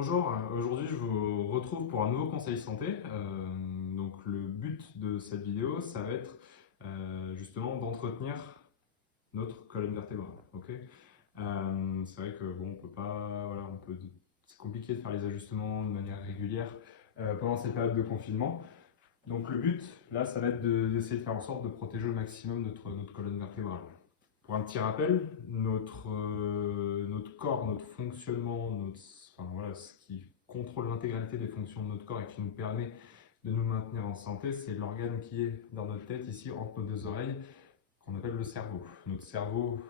Bonjour, aujourd'hui je vous retrouve pour un nouveau conseil santé. Donc le but de cette vidéo, ça va être justement d'entretenir notre colonne vertébrale. Ok. C'est vrai que bon, on peut pas, voilà, c'est compliqué de faire les ajustements de manière régulière pendant cette période de confinement. Donc le but là, ça va être d'essayer de faire en sorte de protéger au maximum notre colonne vertébrale. Pour un petit rappel, notre corps, notre fonctionnement, enfin, voilà, ce qui contrôle l'intégralité des fonctions de notre corps et qui nous permet de nous maintenir en santé, c'est l'organe qui est dans notre tête, ici entre nos deux oreilles, qu'on appelle le cerveau. Notre cerveau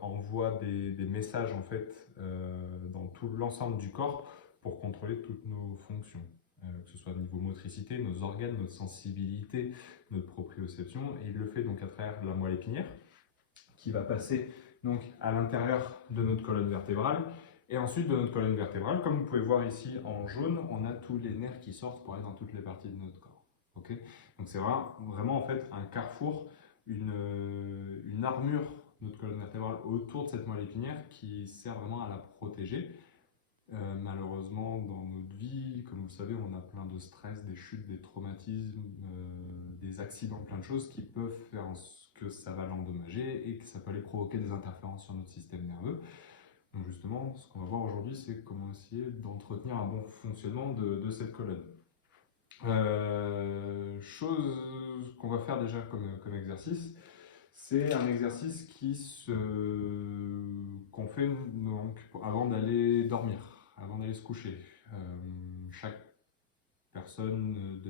envoie des messages en fait, dans tout l'ensemble du corps pour contrôler toutes nos fonctions. Que ce soit au niveau motricité, nos organes, notre sensibilité, notre proprioception, et il le fait donc à travers la moelle épinière, qui va passer donc à l'intérieur de notre colonne vertébrale. Et ensuite de notre colonne vertébrale, comme vous pouvez voir ici en jaune, on a tous les nerfs qui sortent pour aller dans toutes les parties de notre corps. Okay, donc c'est vraiment en fait un carrefour, une armure de notre colonne vertébrale autour de cette moelle épinière qui sert vraiment à la protéger. Malheureusement, dans notre vie, comme vous le savez, on a plein de stress, des chutes, des traumatismes, des accidents, plein de choses qui peuvent faire que ça va l'endommager et que ça peut aller provoquer des interférences sur notre système nerveux. Donc justement, ce qu'on va voir aujourd'hui, c'est comment essayer d'entretenir un bon fonctionnement de cette colonne. Chose qu'on va faire déjà comme exercice, c'est un exercice qu'on fait donc avant d'aller dormir, avant d'aller se coucher. Chaque personne,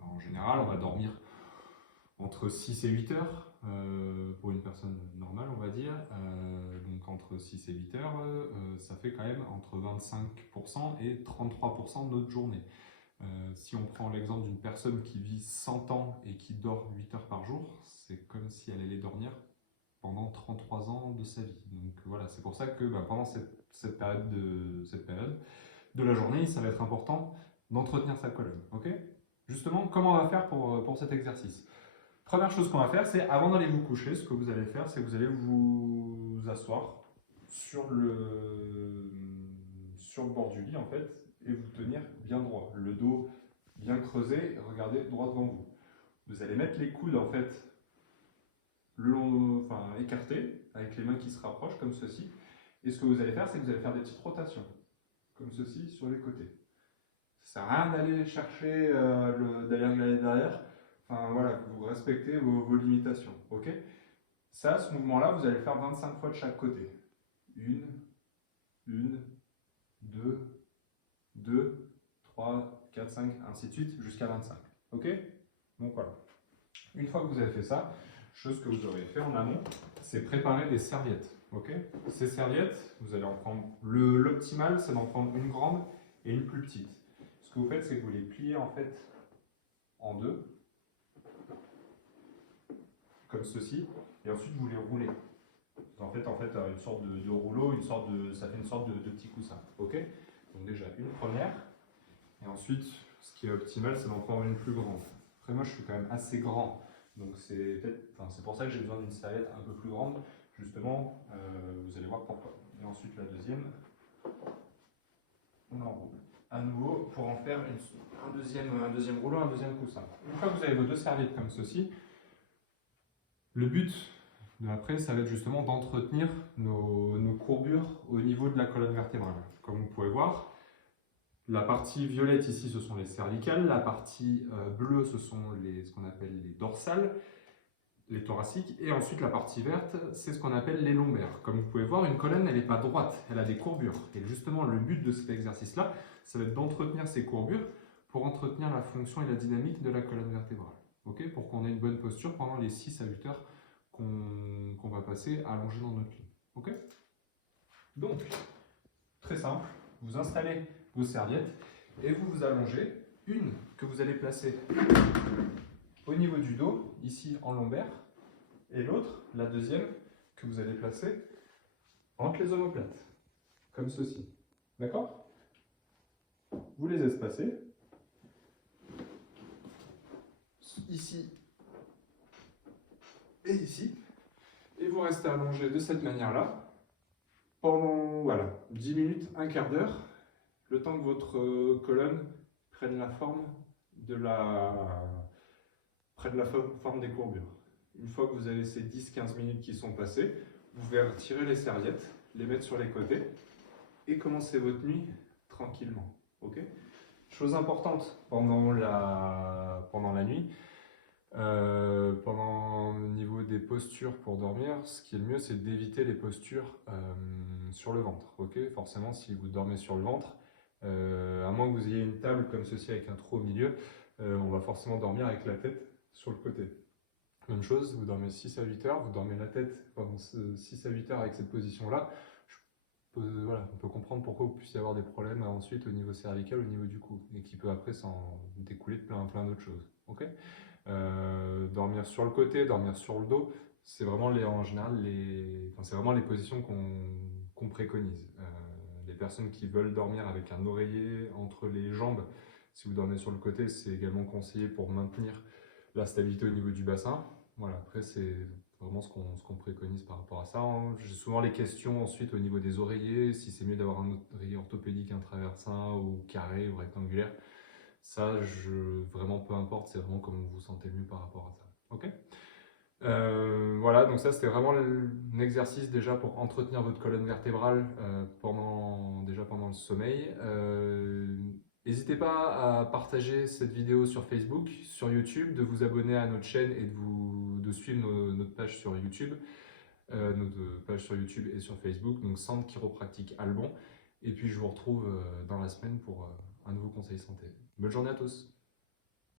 en général, on va dormir entre 6 et 8 heures, pour une personne normale, on va dire. Donc entre 6 et 8 heures, ça fait quand même entre 25% et 33% de notre journée. Si on prend l'exemple d'une personne qui vit 100 ans et qui dort 8 heures par jour, c'est comme si elle allait dormir pendant 33 ans de sa vie. Donc voilà, c'est pour ça que pendant cette période de la journée, ça va être important d'entretenir sa colonne. Okay, justement, comment on va faire pour cet exercice? Première chose qu'on va faire, c'est avant d'aller vous coucher, ce que vous allez faire, c'est que vous allez vous asseoir sur le bord du lit en fait, et vous tenir bien droit, le dos bien creusé, regardez droit devant vous. Vous allez mettre les coudes en fait écartés, avec les mains qui se rapprochent comme ceci. Et ce que vous allez faire, c'est que vous allez faire des petites rotations, comme ceci, sur les côtés. Ça sert à rien d'aller chercher, d'aller regarder derrière. Enfin voilà, vous respectez vos limitations. Ok, ça, ce mouvement-là, vous allez le faire 25 fois de chaque côté. Une, 2, 2, 3, 4, 5, ainsi de suite, jusqu'à 25. Ok, donc voilà. Une fois que vous avez fait ça, chose que vous aurez fait en amont, c'est préparer des serviettes. Ok, ces serviettes, vous allez en prendre. L'optimal, c'est d'en prendre une grande et une plus petite. Ce que vous faites, c'est que vous les pliez en fait en deux, comme ceci, et ensuite vous les roulez. En fait, une sorte de rouleau, ça fait une sorte de petit coussin. Ok, donc déjà une première, et ensuite, ce qui est optimal, c'est d'en prendre une plus grande. Après, moi, je suis quand même assez grand, donc c'est pour ça que j'ai besoin d'une serviette un peu plus grande. Justement, vous allez voir pourquoi. Et ensuite, la deuxième, on enroule. À nouveau, pour en faire un deuxième rouleau, un deuxième coussin. Une fois que vous avez vos deux serviettes comme ceci, le but de après, ça va être justement d'entretenir nos courbures au niveau de la colonne vertébrale. Comme vous pouvez voir, la partie violette ici, ce sont les cervicales, la partie bleue, ce sont ce qu'on appelle les dorsales, les thoraciques, et ensuite la partie verte, c'est ce qu'on appelle les lombaires. Comme vous pouvez voir, une colonne, elle n'est pas droite, elle a des courbures. Et justement, le but de cet exercice-là, ça va être d'entretenir ces courbures pour entretenir la fonction et la dynamique de la colonne vertébrale. Okay, pour qu'on ait une bonne posture pendant les 6 à 8 heures qu'on va passer allongé dans notre lit. Okay, donc, très simple, vous installez vos serviettes et vous vous allongez. Une que vous allez placer au niveau du dos, ici en lombaire, et l'autre, la deuxième, que vous allez placer entre les omoplates, comme ceci. D'accord? Vous les espacez. Ici et ici. Et vous restez allongé de cette manière-là pendant 10 minutes, un quart d'heure. le temps que votre colonne prenne la forme prenne la forme des courbures. Une fois que vous avez ces 10-15 minutes qui sont passées, vous pouvez retirer les serviettes, les mettre sur les côtés et commencer votre nuit tranquillement. Okay, chose importante pendant la nuit, pendant le niveau des postures pour dormir, ce qui est le mieux, c'est d'éviter les postures sur le ventre. Okay, forcément, si vous dormez sur le ventre, à moins que vous ayez une table comme ceci avec un trou au milieu, on va forcément dormir avec la tête sur le côté. Même chose, vous dormez 6 à 8 heures, vous dormez la tête pendant 6 à 8 heures avec cette position-là. Voilà, on peut comprendre pourquoi vous puissiez avoir des problèmes ensuite au niveau cervical, au niveau du cou, et qui peut après s'en découler de plein d'autres choses. Okay, dormir sur le côté, dormir sur le dos, c'est vraiment en général c'est vraiment les positions qu'on préconise. Les personnes qui veulent dormir avec un oreiller entre les jambes, si vous dormez sur le côté, c'est également conseillé pour maintenir la stabilité au niveau du bassin. Voilà, après c'est vraiment ce qu'on préconise par rapport à ça. J'ai souvent les questions ensuite au niveau des oreillers, si c'est mieux d'avoir un oreiller orthopédique, un traversin ou carré ou rectangulaire. Ça, vraiment peu importe, c'est vraiment comme vous vous sentez le mieux par rapport à ça. Ok, voilà, donc ça c'était vraiment un exercice déjà pour entretenir votre colonne vertébrale pendant le sommeil. N'hésitez pas à partager cette vidéo sur Facebook, sur YouTube, de vous abonner à notre chaîne et de suivre notre page sur YouTube, notre page sur YouTube et sur Facebook, donc Centre Chiropractique Albon. Et puis je vous retrouve dans la semaine pour un nouveau conseil santé. Bonne journée à tous!